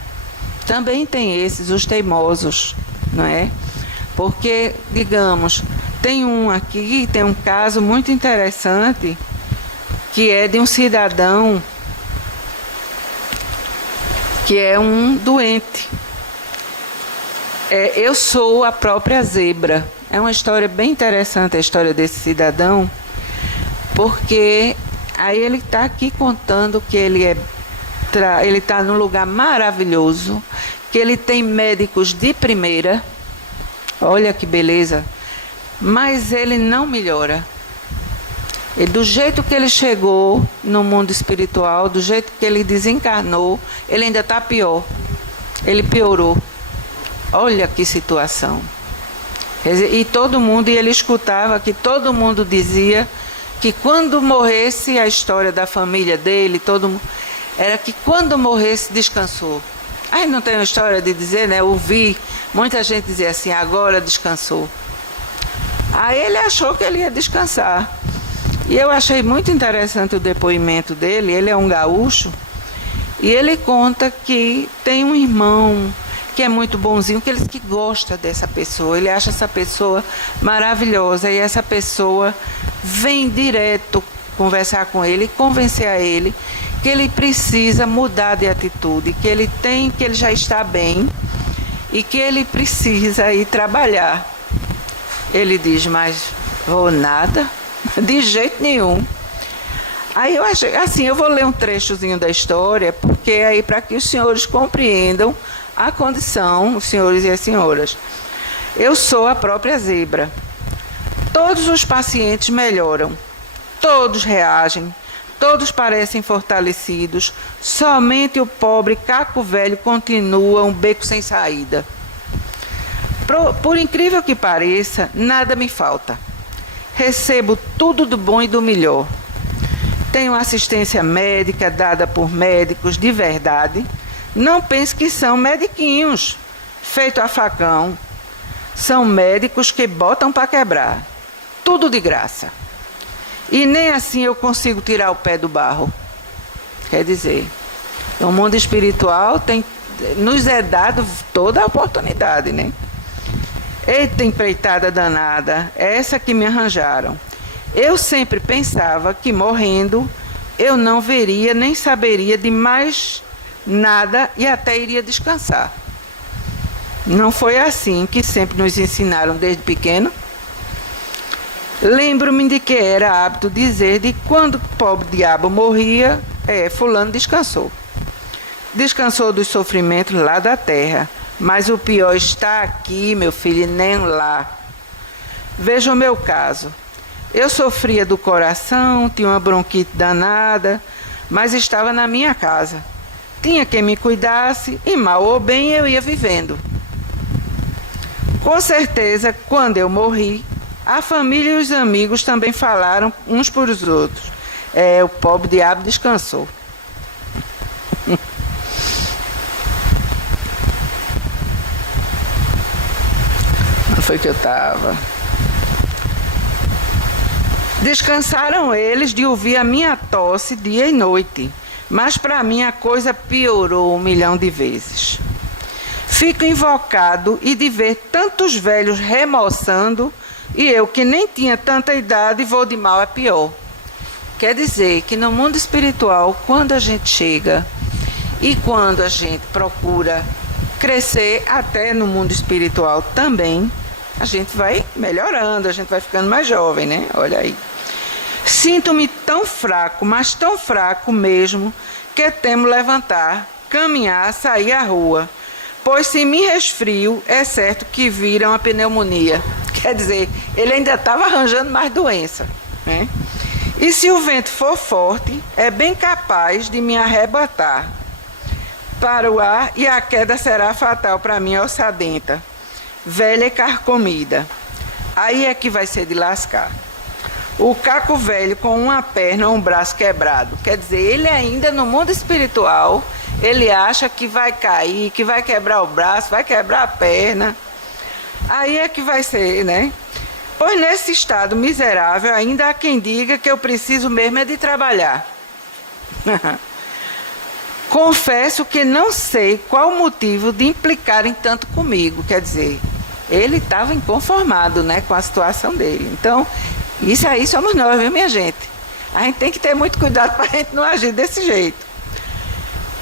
Também tem esses, os teimosos, não é? Porque, digamos, tem um caso muito interessante, que é de um cidadão que é um doente. Eu sou a própria zebra. É uma história bem interessante, a história desse cidadão, porque aí ele está aqui contando que ele está num lugar maravilhoso, que ele tem médicos de primeira, olha que beleza, mas ele não melhora. E do jeito que ele chegou no mundo espiritual, do jeito que ele desencarnou, ele ainda está pior. Ele piorou. Olha que situação. E todo mundo, e ele escutava que todo mundo dizia que quando morresse, a história da família dele, era que quando morresse, descansou. Aí não tem uma história de dizer, né? Ouvi muita gente dizer assim, agora descansou. Aí ele achou que ele ia descansar. E eu achei muito interessante o depoimento dele. Ele é um gaúcho e ele conta que tem um irmão que é muito bonzinho, que gosta dessa pessoa, ele acha essa pessoa maravilhosa, e essa pessoa vem direto conversar com ele e convencer a ele que ele precisa mudar de atitude, que ele já está bem e que ele precisa ir trabalhar. Ele diz, mas vou nada, de jeito nenhum. Aí eu achei, assim, eu vou ler um trechozinho da história, porque aí para que os senhores compreendam a condição, os senhores e as senhoras. Eu sou a própria zebra. Todos os pacientes melhoram, todos reagem, todos parecem fortalecidos, somente o pobre caco velho continua um beco sem saída. Por incrível que pareça, nada me falta. Recebo tudo do bom e do melhor. Tenho assistência médica dada por médicos de verdade. Não pense que são mediquinhos, feito a facão. São médicos que botam para quebrar. Tudo de graça. E nem assim eu consigo tirar o pé do barro. Quer dizer, no mundo espiritual nos é dado toda a oportunidade, né? Eita empreitada danada, essa que me arranjaram. Eu sempre pensava que morrendo eu não veria nem saberia de mais nada e até iria descansar. Não foi assim que sempre nos ensinaram desde pequeno. Lembro-me de que era hábito dizer de quando o pobre diabo morria, fulano descansou. Descansou dos sofrimentos lá da terra, mas o pior está aqui, meu filho, e nem lá. Veja o meu caso. Eu sofria do coração, tinha uma bronquite danada, mas estava na minha casa. Tinha quem me cuidasse e mal ou bem eu ia vivendo. Com certeza, quando eu morri, a família e os amigos também falaram uns por os outros. O pobre diabo descansou. Não foi que eu estava. Descansaram eles de ouvir a minha tosse dia e noite. Mas para mim a coisa piorou 1 milhão de vezes. Fico invocado e de ver tantos velhos remoçando, e eu que nem tinha tanta idade vou de mal a pior. Quer dizer que no mundo espiritual, quando a gente chega e quando a gente procura crescer até no mundo espiritual também, a gente vai melhorando, a gente vai ficando mais jovem, né? Olha aí. Sinto-me tão fraco, mas tão fraco mesmo, que temo levantar, caminhar, sair à rua. Pois se me resfrio, é certo que vira uma pneumonia. Quer dizer, ele ainda estava arranjando mais doença, né? E se o vento for forte, é bem capaz de me arrebatar para o ar e a queda será fatal para minha ossadenta, velha e carcomida. Aí é que vai ser de lascar. O caco velho com uma perna ou um braço quebrado. Quer dizer, ele ainda no mundo espiritual, ele acha que vai cair, que vai quebrar o braço, vai quebrar a perna. Aí é que vai ser, né? Pois nesse estado miserável ainda há quem diga que eu preciso mesmo é de trabalhar. Confesso que não sei qual o motivo de implicarem tanto comigo. Quer dizer, ele estava inconformado, né, com a situação dele. Então, isso aí somos nós, viu, minha gente? A gente tem que ter muito cuidado para a gente não agir desse jeito.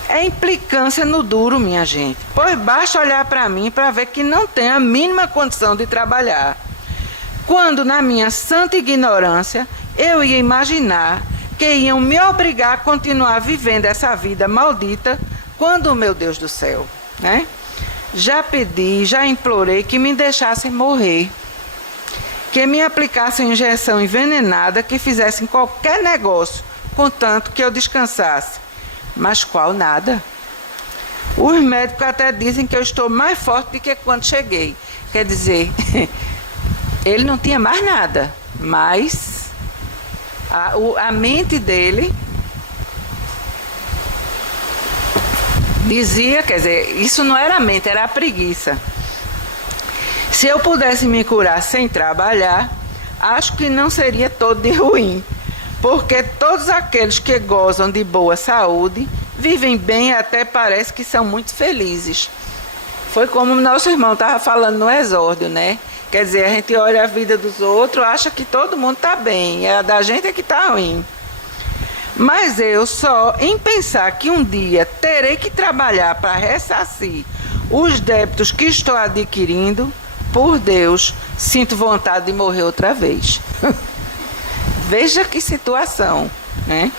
É implicância no duro, minha gente. Pois basta olhar para mim para ver que não tenho a mínima condição de trabalhar. Quando, na minha santa ignorância, eu ia imaginar que iam me obrigar a continuar vivendo essa vida maldita, quando, meu Deus do céu, né? Já pedi, já implorei que me deixassem morrer, que me aplicassem injeção envenenada, que fizessem qualquer negócio, contanto que eu descansasse. Mas qual nada? Os médicos até dizem que eu estou mais forte do que quando cheguei. Quer dizer, ele não tinha mais nada, mas a mente dele dizia, quer dizer, isso não era a mente, era a preguiça. Se eu pudesse me curar sem trabalhar, acho que não seria todo de ruim, porque todos aqueles que gozam de boa saúde vivem bem e até parece que são muito felizes. Foi como nosso irmão estava falando no exórdio, né? Quer dizer, a gente olha a vida dos outros, acha que todo mundo está bem, a da gente é que está ruim. Mas eu só em pensar que um dia terei que trabalhar para ressarcir os débitos que estou adquirindo, por Deus, sinto vontade de morrer outra vez. Veja que situação, né?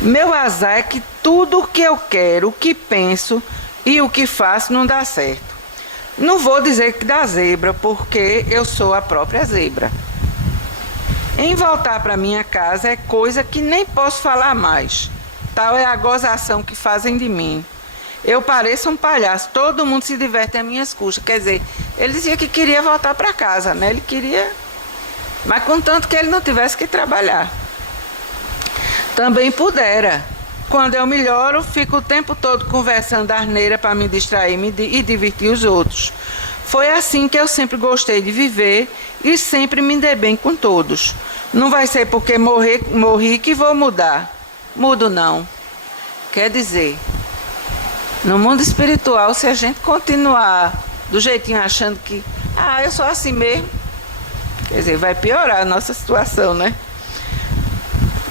Meu azar é que tudo o que eu quero, o que penso e o que faço não dá certo. Não vou dizer que dá zebra, porque eu sou a própria zebra. Em voltar para minha casa é coisa que nem posso falar mais. Tal é a gozação que fazem de mim. Eu pareço um palhaço, todo mundo se diverte às minhas custas. Quer dizer, ele dizia que queria voltar para casa, né? Ele queria, mas contanto que ele não tivesse que trabalhar. Também pudera. Quando eu melhoro, fico o tempo todo conversando asneira para me distrair e divertir os outros. Foi assim que eu sempre gostei de viver e sempre me dei bem com todos. Não vai ser porque morri que vou mudar. Mudo não. Quer dizer, no mundo espiritual, se a gente continuar do jeitinho achando que eu sou assim mesmo, quer dizer, vai piorar a nossa situação, né?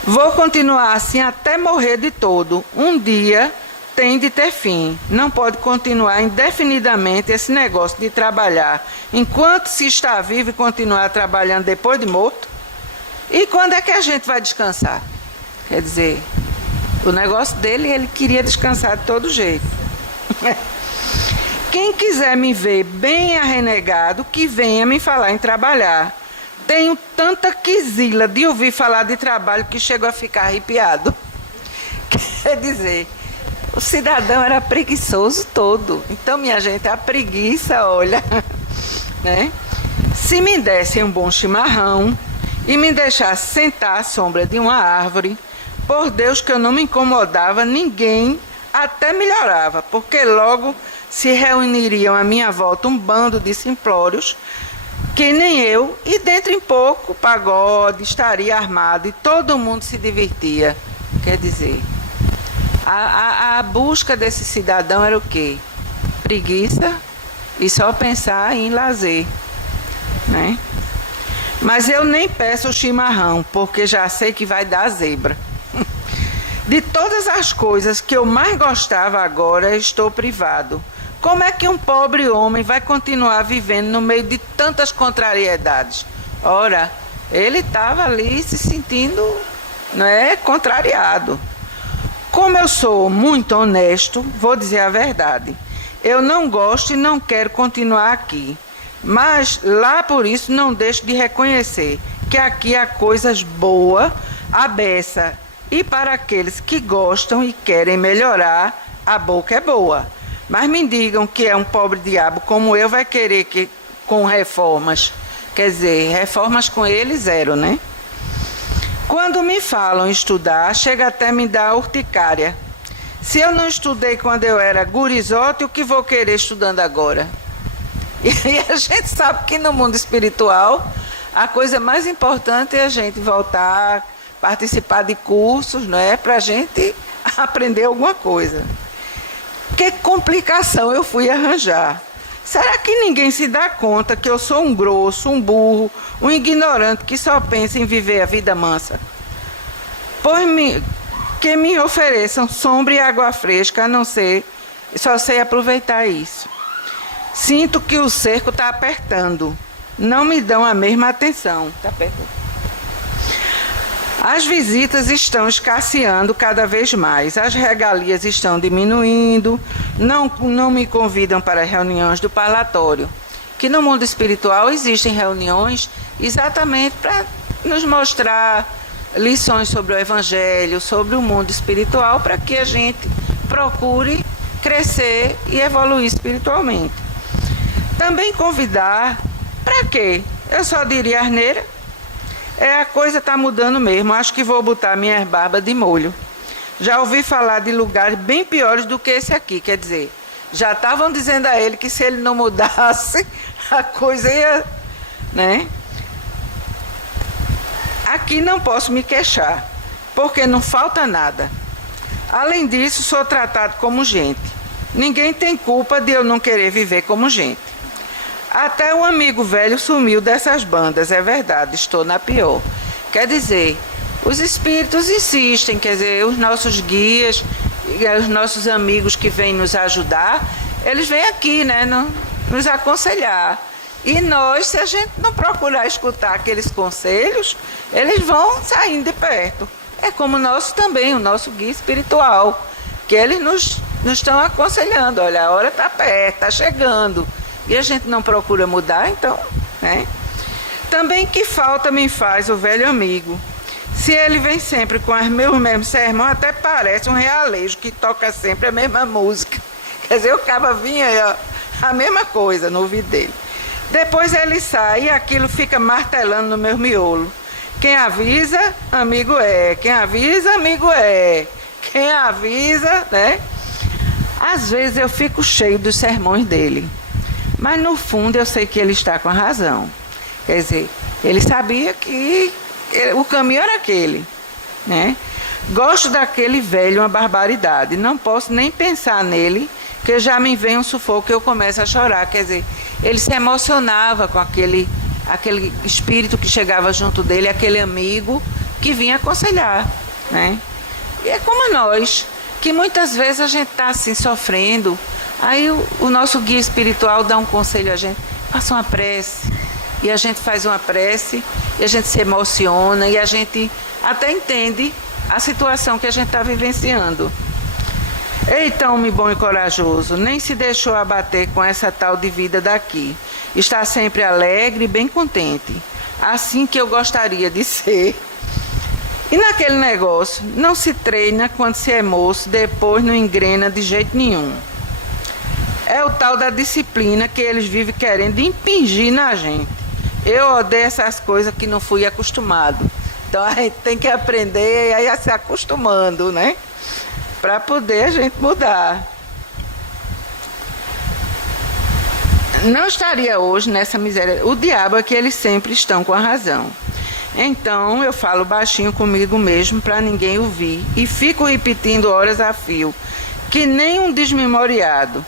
Vou continuar assim até morrer de todo. Um dia tem de ter fim. Não pode continuar indefinidamente esse negócio de trabalhar enquanto se está vivo e continuar trabalhando depois de morto. E quando é que a gente vai descansar? Quer dizer, o negócio dele, ele queria descansar de todo jeito. Quem quiser me ver bem arrenegado, que venha me falar em trabalhar. Tenho tanta quisila de ouvir falar de trabalho que chego a ficar arrepiado. Quer dizer, o cidadão era preguiçoso todo. Então, minha gente, a preguiça, olha, né? Se me dessem um bom chimarrão e me deixasse sentar à sombra de uma árvore, por Deus que eu não me incomodava, ninguém até melhorava, porque logo se reuniriam à minha volta um bando de simplórios, que nem eu, e dentro em pouco o pagode estaria armado e todo mundo se divertia. Quer dizer, a busca desse cidadão era o quê? Preguiça e só pensar em lazer, né? Mas eu nem peço o chimarrão, porque já sei que vai dar zebra. De todas as coisas que eu mais gostava agora, estou privado. Como é que um pobre homem vai continuar vivendo no meio de tantas contrariedades? Ora, ele estava ali se sentindo, né, contrariado. Como eu sou muito honesto, vou dizer a verdade. Eu não gosto e não quero continuar aqui. Mas lá por isso não deixo de reconhecer que aqui há coisas boas, à beça. E para aqueles que gostam e querem melhorar, a boca é boa. Mas me digam que é um pobre diabo como eu vai querer que com reformas. Quer dizer, reformas com ele, zero, né? Quando me falam estudar, chega até me dar urticária. Se eu não estudei quando eu era gurizote, o que vou querer estudando agora? E a gente sabe que no mundo espiritual, a coisa mais importante é a gente voltar, participar de cursos, não é? Para a gente aprender alguma coisa. Que complicação eu fui arranjar. Será que ninguém se dá conta que eu sou um grosso, um burro, um ignorante que só pensa em viver a vida mansa? que me ofereçam sombra e água fresca, a não ser, só sei aproveitar isso. Sinto que o cerco está apertando, não me dão a mesma atenção. Está apertando. As visitas estão escasseando cada vez mais, as regalias estão diminuindo, não me convidam para reuniões do parlatório, que no mundo espiritual existem reuniões exatamente para nos mostrar lições sobre o Evangelho, sobre o mundo espiritual, para que a gente procure crescer e evoluir espiritualmente. Também convidar, para quê? Eu só diria asneira. A coisa está mudando mesmo, acho que vou botar minha barba de molho. Já ouvi falar de lugares bem piores do que esse aqui, quer dizer, já estavam dizendo a ele que se ele não mudasse, a coisa ia, né? Aqui não posso me queixar, porque não falta nada. Além disso, sou tratado como gente. Ninguém tem culpa de eu não querer viver como gente. Até o amigo velho sumiu dessas bandas, é verdade, estou na pior. Quer dizer, os espíritos insistem, quer dizer, os nossos guias, os nossos amigos que vêm nos ajudar, eles vêm aqui, né, nos aconselhar. E nós, se a gente não procurar escutar aqueles conselhos, eles vão saindo de perto. É como o nosso também, o nosso guia espiritual, que eles nos estão aconselhando, olha, a hora está perto, está chegando. E a gente não procura mudar, então, né? Também que falta me faz o velho amigo. Se ele vem sempre com os meus mesmos sermões, até parece um realejo que toca sempre a mesma música. Quer dizer, o cara vinha aí, ó, a mesma coisa no ouvido dele. Depois ele sai e aquilo fica martelando no meu miolo. Quem avisa, amigo é. Quem avisa, amigo é. Quem avisa, né? Às vezes eu fico cheio dos sermões dele. Mas no fundo eu sei que ele está com a razão. Quer dizer, ele sabia que o caminho era aquele, né? Gosto daquele velho, uma barbaridade. Não posso nem pensar nele, que já me vem um sufoco e eu começo a chorar. Quer dizer, ele se emocionava com aquele espírito que chegava junto dele, aquele amigo que vinha aconselhar, né? E é como nós, que muitas vezes a gente está assim sofrendo. Aí o nosso guia espiritual dá um conselho a gente, faça uma prece, e a gente faz uma prece, e a gente se emociona, e a gente até entende a situação que a gente está vivenciando. Eita, homem bom e corajoso, nem se deixou abater com essa tal de vida daqui. Está sempre alegre e bem contente, assim que eu gostaria de ser. E naquele negócio, não se treina quando se é moço, depois não engrena de jeito nenhum. É o tal da disciplina que eles vivem querendo impingir na gente. Eu odeio essas coisas que não fui acostumado. Então a gente tem que aprender a se acostumando, né? Para poder a gente mudar. Não estaria hoje nessa miséria. O diabo é que eles sempre estão com a razão. Então eu falo baixinho comigo mesmo para ninguém ouvir. E fico repetindo horas a fio, que nem um desmemoriado.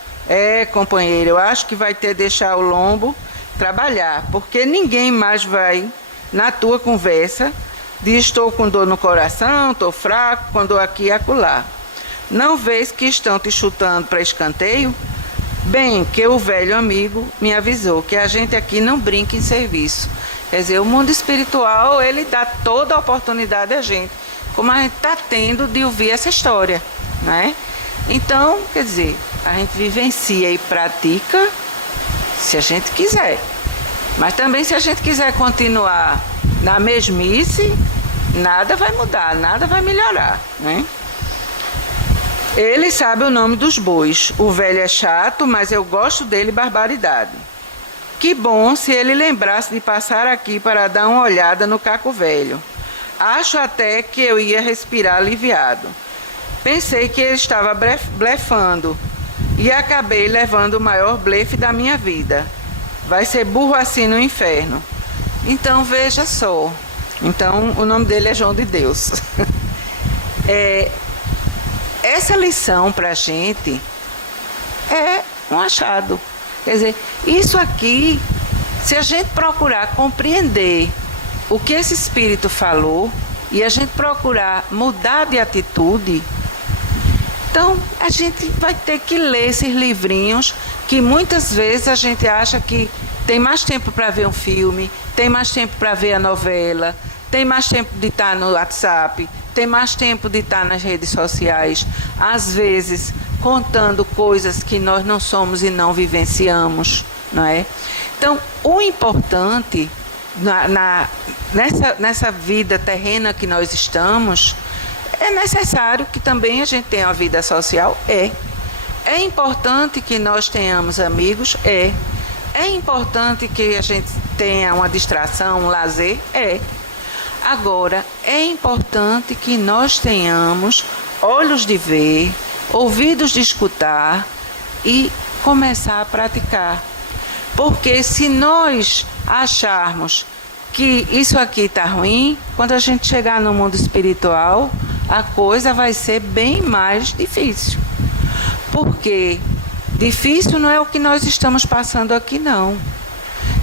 Companheiro, eu acho que vai ter que deixar o lombo trabalhar, porque ninguém mais vai na tua conversa de estou com dor no coração, estou fraco, com dor aqui e acolá. Não vês que estão te chutando para escanteio? Bem, que o velho amigo me avisou que a gente aqui não brinca em serviço. Quer dizer, o mundo espiritual, ele dá toda a oportunidade a gente, como a gente está tendo de ouvir essa história, né? Então, quer dizer, a gente vivencia e pratica se a gente quiser. Mas também se a gente quiser continuar na mesmice, nada vai mudar, nada vai melhorar, né? Ele sabe o nome dos bois. O velho é chato, mas eu gosto dele barbaridade. Que bom se ele lembrasse de passar aqui para dar uma olhada no caco velho. Acho até que eu ia respirar aliviado. Pensei que ele estava blefando e acabei levando o maior blefe da minha vida. Vai ser burro assim no inferno. Então veja só. Então o nome dele é João de Deus. Essa lição para a gente é um achado. Quer dizer, isso aqui, se a gente procurar compreender o que esse espírito falou, e a gente procurar mudar de atitude, então a gente vai ter que ler esses livrinhos que muitas vezes a gente acha que tem mais tempo para ver um filme, tem mais tempo para ver a novela, tem mais tempo de estar no WhatsApp, tem mais tempo de estar nas redes sociais, às vezes contando coisas que nós não somos e não vivenciamos, não é? Então, o importante nessa vida terrena que nós estamos, é necessário que também a gente tenha uma vida social, é importante que nós tenhamos amigos, é importante que a gente tenha uma distração, um lazer, Agora, é importante que nós tenhamos olhos de ver, ouvidos de escutar e começar a praticar. Porque se nós acharmos que isso aqui está ruim, quando a gente chegar no mundo espiritual, a coisa vai ser bem mais difícil. Porque difícil não é o que nós estamos passando aqui, não.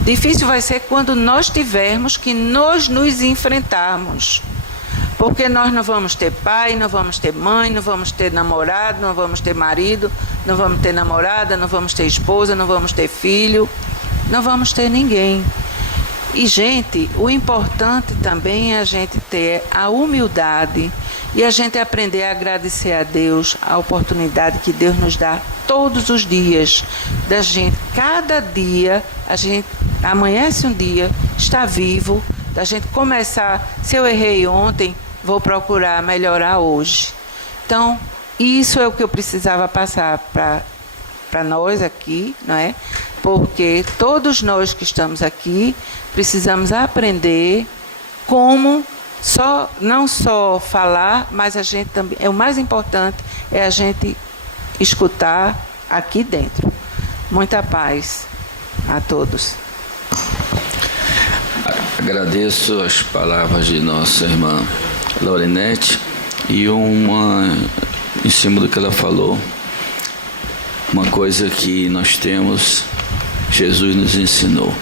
Difícil vai ser quando nós tivermos que nos enfrentarmos. Porque nós não vamos ter pai, não vamos ter mãe, não vamos ter namorado, não vamos ter marido, não vamos ter namorada, não vamos ter esposa, não vamos ter filho, não vamos ter ninguém. E, gente, o importante também é a gente ter a humildade e a gente aprender a agradecer a Deus a oportunidade que Deus nos dá todos os dias. Da gente, cada dia, a gente amanhece um dia, está vivo, da gente começar, se eu errei ontem, vou procurar melhorar hoje. Então, isso é o que eu precisava passar para nós aqui, não é? Porque todos nós que estamos aqui precisamos aprender como não só falar, mas a gente também, o mais importante é a gente escutar aqui dentro. Muita paz a todos. Agradeço as palavras de nossa irmã Laurinete e em cima do que ela falou, uma coisa que nós temos, Jesus nos ensinou: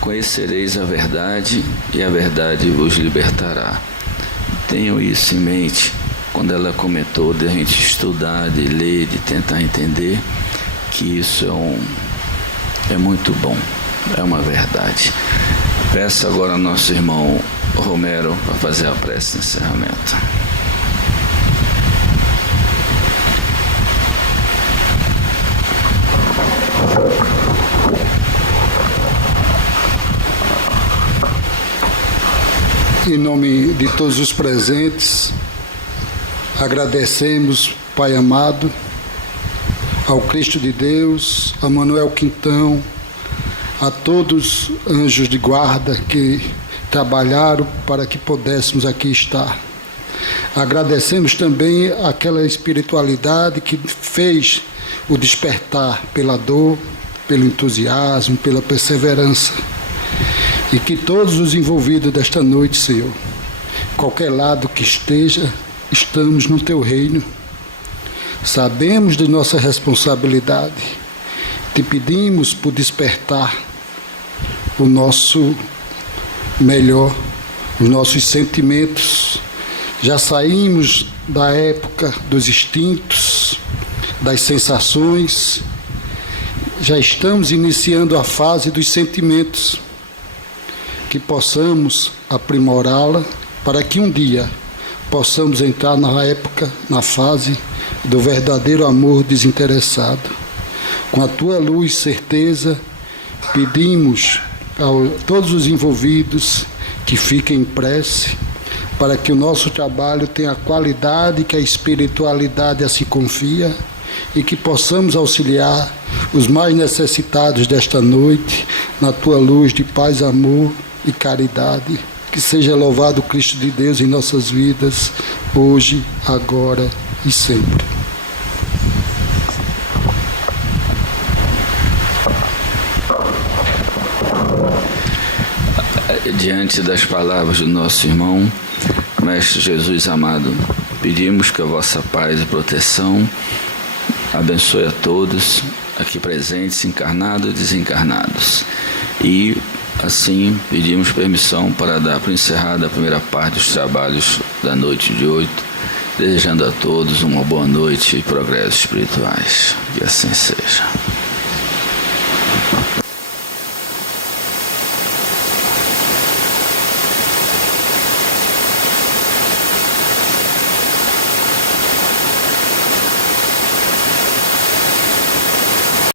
conhecereis a verdade e a verdade vos libertará. Tenham isso em mente quando ela comentou de a gente estudar, de ler, de tentar entender que isso é muito bom, é uma verdade. Peço agora ao nosso irmão Romero para fazer a prece de encerramento. Em nome de todos os presentes, agradecemos, Pai amado, ao Cristo de Deus, a Manuel Quintão, a todos os anjos de guarda que trabalharam para que pudéssemos aqui estar. Agradecemos também aquela espiritualidade que fez o despertar pela dor, pelo entusiasmo, pela perseverança. E que todos os envolvidos desta noite, Senhor, qualquer lado que esteja, estamos no Teu reino. Sabemos de nossa responsabilidade. Te pedimos por despertar o nosso melhor, os nossos sentimentos. Já saímos da época dos instintos, das sensações. Já estamos iniciando a fase dos sentimentos. Que possamos aprimorá-la para que um dia possamos entrar na época, na fase do verdadeiro amor desinteressado. Com a Tua luz, certeza, pedimos a todos os envolvidos que fiquem em prece para que o nosso trabalho tenha a qualidade que a espiritualidade assim confia e que possamos auxiliar os mais necessitados desta noite na Tua luz de paz, amor e caridade. Que seja louvado o Cristo de Deus em nossas vidas, hoje, agora e sempre. Diante das palavras do nosso irmão, Mestre Jesus amado, pedimos que a vossa paz e proteção abençoe a todos aqui presentes, encarnados e desencarnados. E Assim, pedimos permissão para dar por encerrada a primeira parte dos trabalhos da noite de hoje, desejando a todos uma boa noite e progressos espirituais. Que assim seja.